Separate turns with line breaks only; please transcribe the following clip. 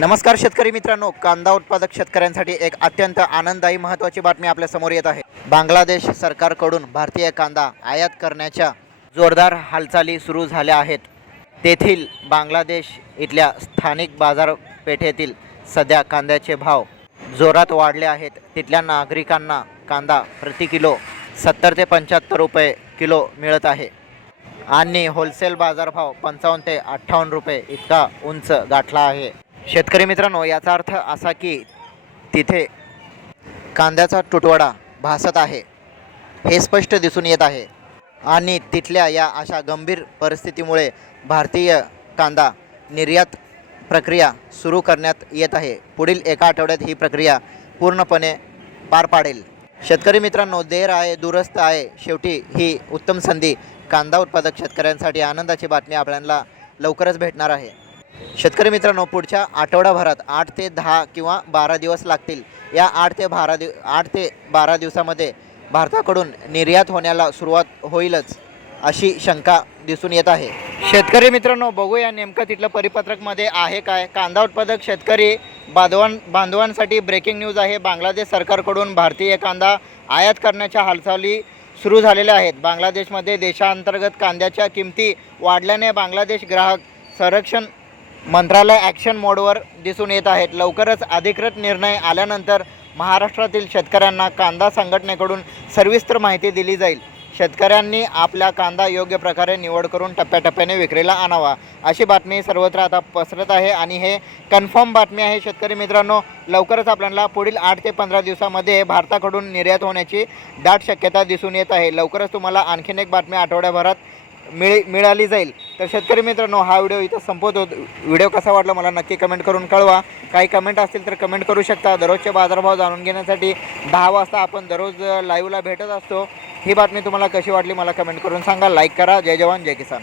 नमस्कार शेतकरी मित्रांनो कांदा उत्पादक शेतकऱ्यांसाठी एक अत्यंत आनंददायी महत्त्वाची बातमी आपल्यासमोर येत आहे. बांगलादेश सरकारकडून भारतीय कांदा आयात करण्याच्या जोरदार हालचाली सुरू झाल्या आहेत. तेथील बांगलादेश इथल्या स्थानिक बाजारपेठेतील सध्या कांद्याचे भाव जोरात वाढले आहेत. तिथल्या नागरिकांना कांदा प्रति किलो सत्तर ते पंच्याहत्तर रुपये किलो मिळत आहे. आणि होलसेल बाजारभाव पंचावन्न ते अठ्ठावन्न रुपये इतका उंच गाठला आहे. शेतकरी मित्रांनो याचा अर्थ असा की तिथे कांद्याचा तुटवडा भासत आहे. हे स्पष्ट दिसून येत आहे. आणि तिथल्या या अशा गंभीर परिस्थितीमुळे भारतीय कांदा निर्यात प्रक्रिया सुरू करण्यात येत आहे. पुढील एका आठवड्यात ही प्रक्रिया पूर्णपणे पार पाडेल. शेतकरी मित्रांनो देर आहे दुरस्त आहे. शेवटी ही उत्तम संधी कांदा उत्पादक शेतकऱ्यांसाठी आनंदाची बातमी आपल्याला लवकरच भेटणार आहे. शेतकरी मित्रांनो पुढच्या आठवडाभरात आठ ते दहा किंवा बारा दिवस लागतील. या आठ ते बारा दिव आठ ते बारा दिवसामध्ये भारताकडून निर्यात होण्याला सुरुवात होईलच अशी शंका दिसून येत आहे. शेतकरी मित्रांनो बघूया नेमकं तिथलं परिपत्रकमध्ये आहे काय? कांदा उत्पादक शेतकरी बांधवां बांधवांसाठी ब्रेकिंग न्यूज आहे. बांगलादेश सरकारकडून भारतीय कांदा आयात करण्याच्या हालचाली सुरू झालेल्या आहेत. बांगलादेशमध्ये देशांतर्गत कांद्याच्या किमती वाढल्याने बांगलादेश ग्राहक संरक्षण मंत्रालय ॲक्शन मोडवर दिसून येत आहेत. लवकरच अधिकृत निर्णय आल्यानंतर महाराष्ट्रातील शेतकऱ्यांना कांदा संघटनेकडून सविस्तर माहिती दिली जाईल. शेतकऱ्यांनी आपला कांदा योग्य प्रकारे निवड करून टप्प्याटप्प्याने विक्रीला आणावा अशी बातमी सर्वत्र आता पसरत आहे आणि हे कन्फर्म बातमी आहे शेतकरी मित्रांनो लवकरच आपल्याला पुढील आठ ते पंधरा दिवसामध्ये भारताकडून निर्यात होण्याची दाट शक्यता दिसून येत आहे. लवकरच तुम्हाला आणखीन एक बातमी आठवड्याभरात मिळ मिळाली जाईल. तर शेतकरी मित्रांनो हा व्हिडिओ इथं संपवतो व्हिडिओ कसा वाटला मला नक्की कमेंट करून कळवा. काही कमेंट असतील तर कमेंट करू शकता. दररोजचे बाजारभाव जाणून घेण्यासाठी दहा वाजता आपण दररोज लाईव्हला भेटत असतो. ही बातमी तुम्हाला कशी वाटली मला कमेंट करून सांगा. लाईक करा. जय जवान जय किसान.